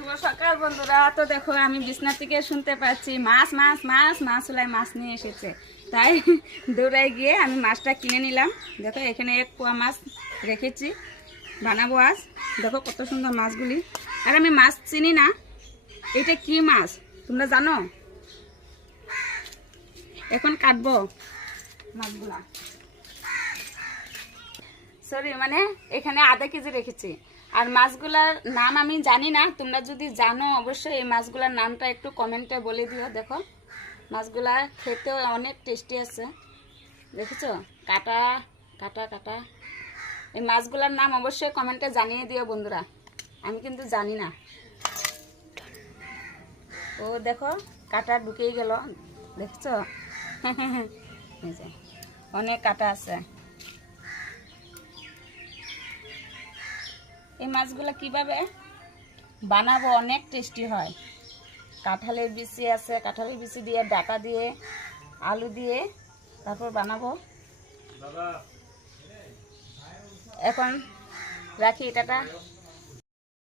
শুভ সকাল বন্ধুরা। তো দেখো আমি বিছনা থেকে শুনতে পাচ্ছি মাছ মাছ মাছ মাছ হলাই মাছ নিয়ে এসেছে, তাই দৌড়াই গিয়ে আমি মাছটা কিনে নিলাম। দেখো এখানে 1 পোয়া মাছ রেখেছি, বানাবো আজ। দেখো কত সুন্দর মাছগুলি। আর আমি মাছ চিনি না, এটা কি মাছ তোমরা জানো? এখন কাটবো মাছগুলা। সরি, মানে এখানে আধা কেজি রেখেছি। আর মাছগুলার নাম আমি জানি না, তোমরা যদি জানো অবশ্যই এই মাছগুলার নামটা একটু কমেন্টে বলে দিও। দেখো মাছগুলা খেতেও অনেক টেস্টি আছে, দেখেছো? কাটা কাটা কাটা। এই মাছগুলার নাম অবশ্যই কমেন্টে জানিয়ে দিও বন্ধুরা, আমি কিন্তু জানি না। ও দেখো কাটা ঢুকেই গেল, দেখছো? এই যে অনেক কাটা আছে। এই মাছগুলো কিভাবে বানাবো অনেক টেস্টি হয়। কাঁঠালের বিচি আছে, কাঁঠালের বিচি দিয়ে ডাকা দিয়ে আলু দিয়ে তারপর বানাবো। এখন রাখি, টাটা।